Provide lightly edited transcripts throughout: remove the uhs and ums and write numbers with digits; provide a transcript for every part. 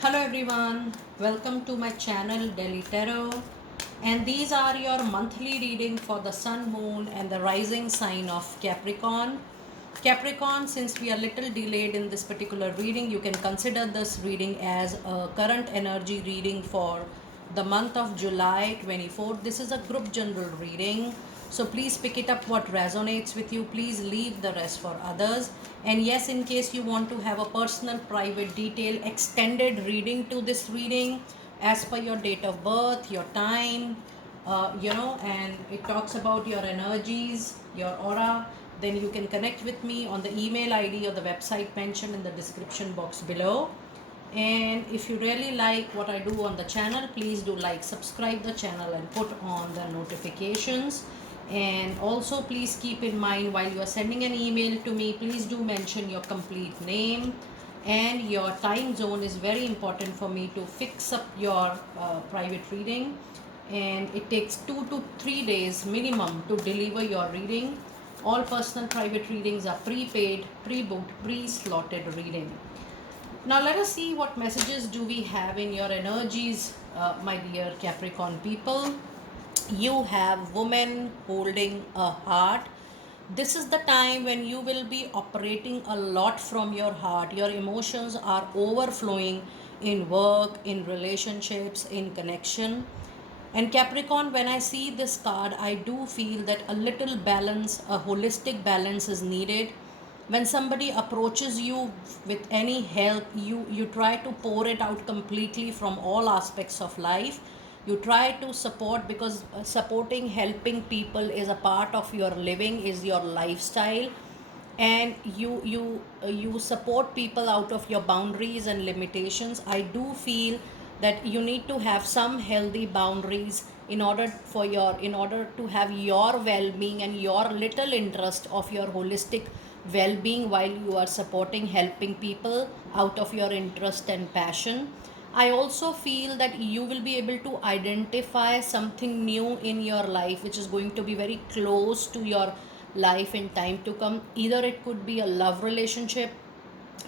Hello everyone, welcome to my channel Delhi Tarot, and these are your monthly reading for the sun, moon and the rising sign of Capricorn. Capricorn, since we are little delayed in this particular reading, you can consider this reading as a current energy reading for the month of July 24th. This is a group general reading. So please pick it up what resonates with you. Please leave the rest for others. And yes, in case you want to have a personal, private, detailed, extended reading to this reading as per your date of birth, your time, and it talks about your energies, your aura, then you can connect with me on the email ID or the website mentioned in the description box below. And if you really like what I do on the channel, please do like, subscribe the channel and put on the notifications. And also please keep in mind, while you are sending an email to me, please do mention your complete name, and your time zone is very important for me to fix up your private reading. And it takes 2 to 3 days minimum to deliver your reading. All personal private readings are prepaid, pre-booked, pre-slotted reading. Now let us see what messages do we have in your energies, my dear Capricorn people. You have woman holding a heart. This is the time when you will be operating a lot from your heart. Your emotions are overflowing in work, in relationships, in connection. And Capricorn, when I see this card, I do feel that a little balance, a holistic balance is needed. When somebody approaches you with any help, you try to pour it out completely from all aspects of life. You try to support, because supporting, helping people is a part of your living, is your lifestyle. And you support people out of your boundaries and limitations. I do feel that you need to have some healthy boundaries in order to have your well-being and your little interest of your holistic well-being, while you are supporting, helping people out of your interest and passion. I also feel that you will be able to identify something new in your life which is going to be very close to your life in time to come. Either it could be a love relationship,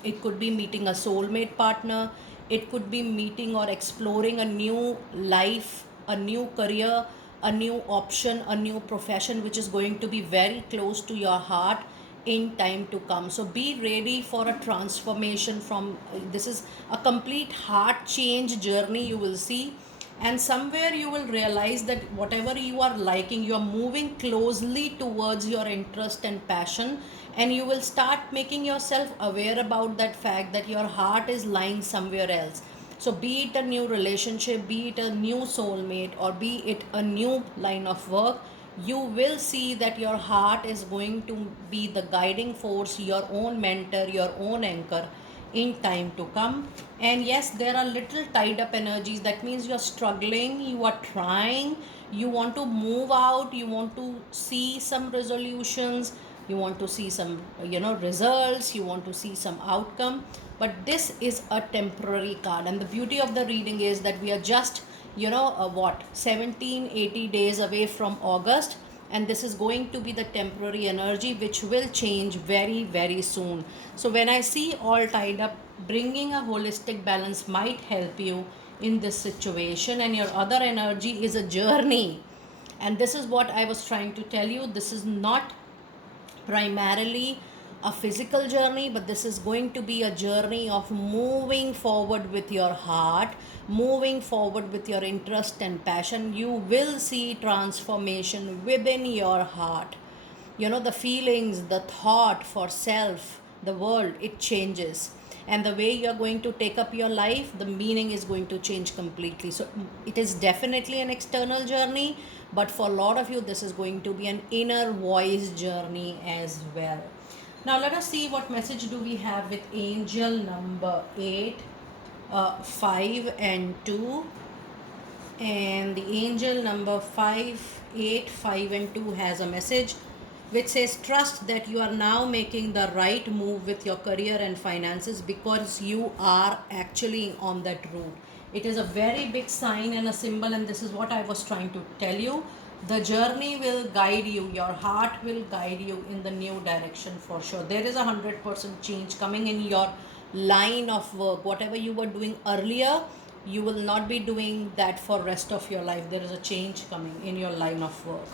it could be meeting a soulmate partner, it could be meeting or exploring a new life, a new career, a new option, a new profession which is going to be very close to your heart in time to come. So be ready for a transformation from this is a complete heart change journey you will see. And somewhere you will realize that whatever you are liking, you are moving closely towards your interest and passion, and you will start making yourself aware about that fact that your heart is lying somewhere else. So be it a new relationship, be it a new soulmate, or be it a new line of work, you will see that your heart is going to be the guiding force, your own mentor, your own anchor in time to come. And yes, there are little tied up energies. That means you are struggling, you are trying, you want to move out, you want to see some resolutions, you want to see some results, you want to see some outcome. But this is a temporary card, and the beauty of the reading is that we are just 17-80 days away from August, and this is going to be the temporary energy which will change very very soon. So when I see all tied up, bringing a holistic balance might help you in this situation. And your other energy is a journey, and this is what I was trying to tell you. This is not primarily a physical journey, but this is going to be a journey of moving forward with your heart, moving forward with your interest and passion. You will see transformation within your heart. The feelings, the thought for self, the world, it changes. And the way you are going to take up your life, the meaning is going to change completely. So it is definitely an external journey, but for a lot of you, this is going to be an inner voice journey as well. Now let us see what message do we have with angel number 8, 5 and 2. And the angel number 5, 8, 5 and 2 has a message which says, trust that you are now making the right move with your career and finances, because you are actually on that route. It is a very big sign and a symbol, and this is what I was trying to tell you. The journey will guide you, your heart will guide you in the new direction for sure. There is 100% change coming in your line of work. Whatever you were doing earlier, you will not be doing that for rest of your life. There is a change coming in your line of work.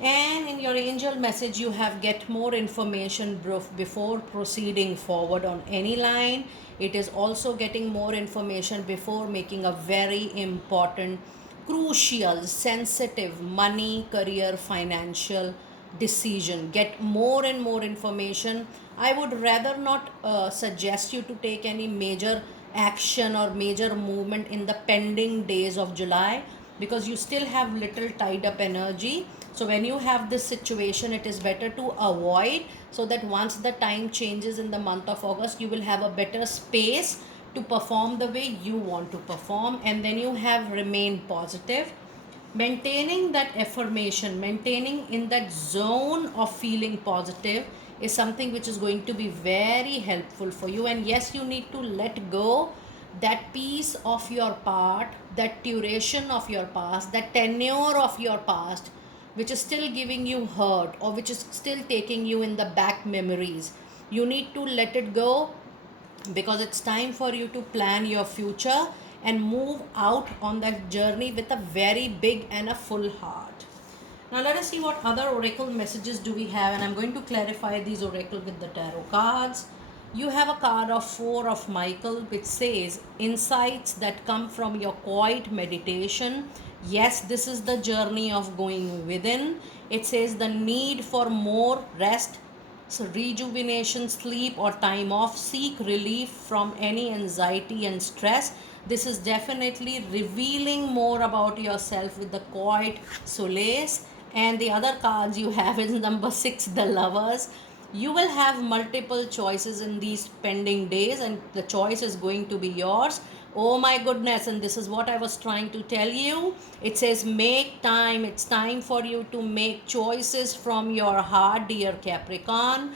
And in your angel message, you have get more information before proceeding forward on any line. It is also getting more information before making a very important, crucial, sensitive money, career, financial decision. Get more and more information. I would rather not suggest you to take any major action or major movement in the pending days of July, because you still have little tied up energy. So when you have this situation, it is better to avoid, so that once the time changes in the month of August, you will have a better space to perform the way you want to perform, and then you have remain positive. Maintaining that affirmation, maintaining in that zone of feeling positive is something which is going to be very helpful for you. And yes, you need to let go that piece of your part, that duration of your past, that tenure of your past, which is still giving you hurt or which is still taking you in the back memories. You need to let it go, because it's time for you to plan your future and move out on that journey with a very big and a full heart. Now let us see what other oracle messages do we have, and I'm going to clarify these oracle with the tarot cards. You have a card of 4 of Michael, which says insights that come from your quiet meditation. Yes, this is the journey of going within. It says the need for more rest, so rejuvenation, sleep, or time off. Seek relief from any anxiety and stress. This is definitely revealing more about yourself with the quiet solace. And the other cards you have is number 6, the Lovers. You will have multiple choices in these pending days, and the choice is going to be yours. Oh my goodness, and this is what I was trying to tell you. It says make time. It's time for you to make choices from your heart, dear Capricorn.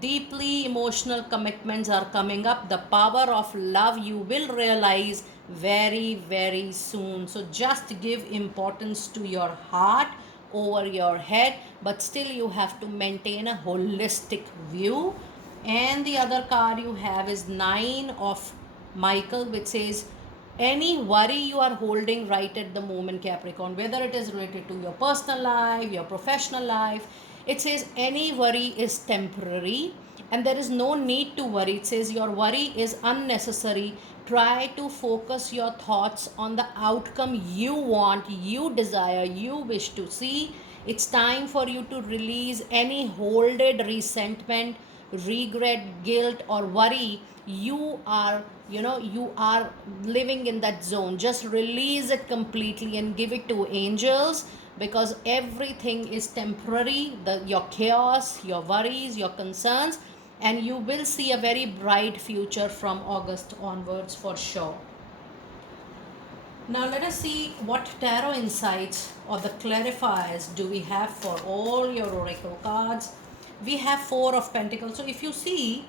Deeply emotional commitments are coming up. The power of love you will realize very, very soon. So just give importance to your heart over your head, but still you have to maintain a holistic view. And the other card you have is 9 of Michael, which says any worry you are holding right at the moment, Capricorn, whether it is related to your personal life, your professional life, it says any worry is temporary and there is no need to worry. It says your worry is unnecessary. Try to focus your thoughts on the outcome you want, you desire, you wish to see. It's time for you to release any holded resentment, regret, guilt, or worry. You are living in that zone. Just release it completely and give it to angels, because everything is temporary. Your chaos, your worries, your concerns, and you will see a very bright future from August onwards for sure. Now let us see what tarot insights or the clarifiers do we have for all your oracle cards. We have 4 of Pentacles. So if you see,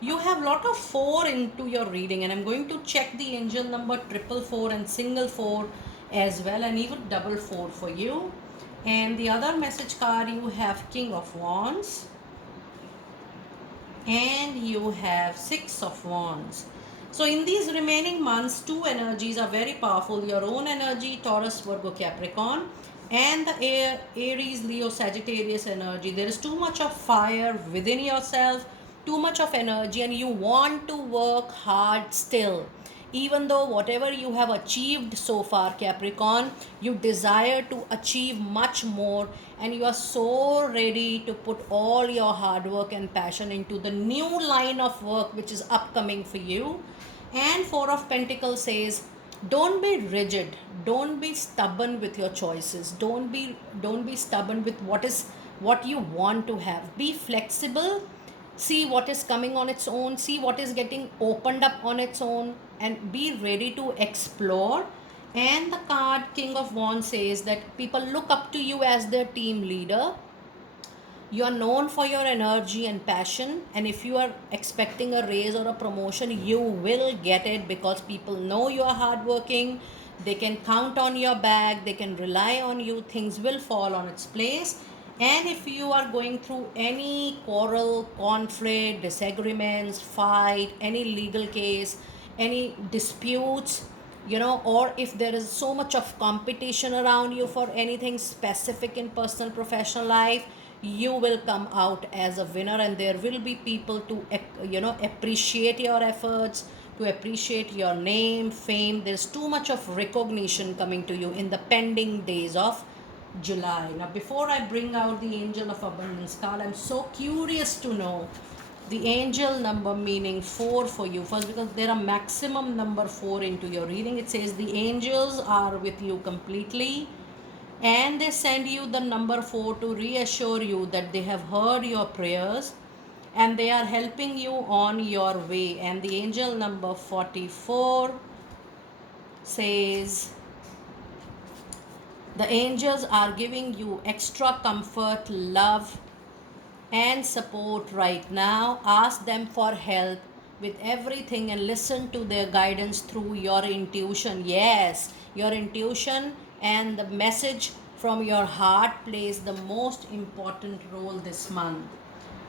you have lot of 4 into your reading, and I'm going to check the angel number 444 and single 4 as well, and even double 4 for you. And the other message card, you have King of Wands and you have 6 of Wands. So in these remaining months, 2 energies are very powerful. Your own energy, Taurus, Virgo, Capricorn, and the Aries, Leo, Sagittarius energy. There is too much of fire within yourself, too much of energy, and you want to work hard still. Even though whatever you have achieved so far, Capricorn, you desire to achieve much more, and you are so ready to put all your hard work and passion into the new line of work which is upcoming for you. And 4 of Pentacles says, don't be rigid, don't be stubborn with your choices, don't be stubborn with what you want to have. Be flexible, see what is coming on its own, see what is getting opened up on its own, and be ready to explore. And the card King of Wands says that people look up to you as their team leader. You are known for your energy and passion, and if you are expecting a raise or a promotion, you will get it, because people know you are hardworking. They can count on your back, they can rely on you, things will fall on its place. And if you are going through any quarrel, conflict, disagreements, fight, any legal case, any disputes, or if there is so much of competition around you for anything specific in personal, professional life, you will come out as a winner, and there will be people to, appreciate your efforts, to appreciate your name, fame. There's too much of recognition coming to you in the pending days of July. Now, before I bring out the angel of abundance card, I'm so curious to know the angel number meaning 4 for you. First, because there are maximum number 4 into your reading. It says the angels are with you completely, and they send you the number 4 to reassure you that they have heard your prayers and they are helping you on your way. And the angel number 44 says the angels are giving you extra comfort, love, and support right now. Ask them for help with everything and listen to their guidance through your intuition. Yes, your intuition and the message from your heart plays the most important role this month.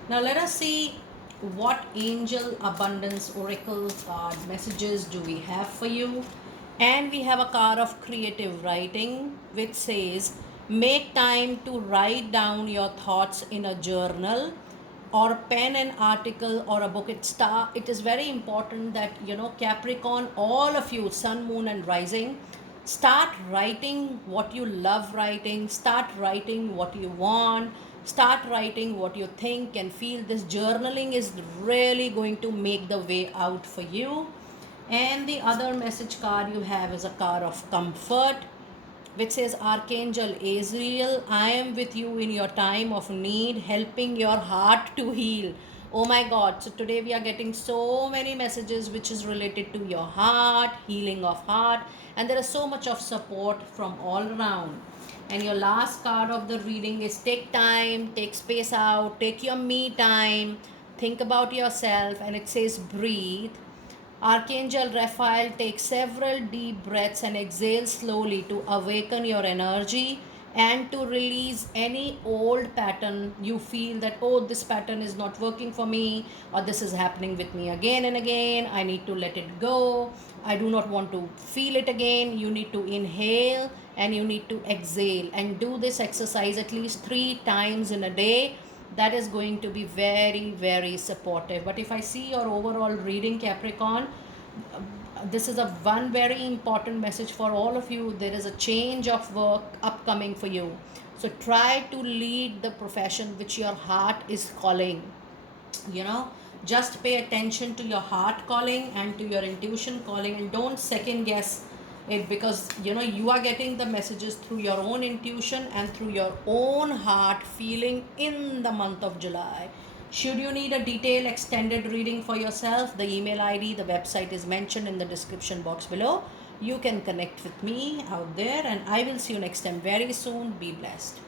Now, let us see what angel abundance oracle card messages do we have for you. And we have a card of creative writing which says, make time to write down your thoughts in a journal or pen an article or a book. It is very important that, Capricorn, all of you, sun, moon, and rising, start writing what you love writing, start writing what you want, start writing what you think and feel. This journaling is really going to make the way out for you. And the other message card you have is a card of comfort, which says, Archangel Azrael, I am with you in your time of need, helping your heart to heal. Oh my God. So today we are getting so many messages which is related to your heart, healing of heart, and there is so much of support from all around. And your last card of the reading is take time, take space out, take your me time, think about yourself, and it says breathe. Archangel Raphael, take several deep breaths and exhale slowly to awaken your energy and to release any old pattern you feel that, oh, this pattern is not working for me, or this is happening with me again and again. I need to let it go. I do not want to feel it again. You need to inhale and you need to exhale, and do this exercise at least 3 times in a day. That is going to be very, very supportive. But if I see your overall reading, Capricorn, this is a one very important message for all of you. There is a change of work upcoming for you, so try to lead the profession which your heart is calling. Just pay attention to your heart calling and to your intuition calling, and don't second guess it, because you are getting the messages through your own intuition and through your own heart feeling in the month of July. Should you need a detailed extended reading for yourself, the email ID, the website is mentioned in the description box below. You can connect with me out there, and I will see you next time very soon. Be blessed.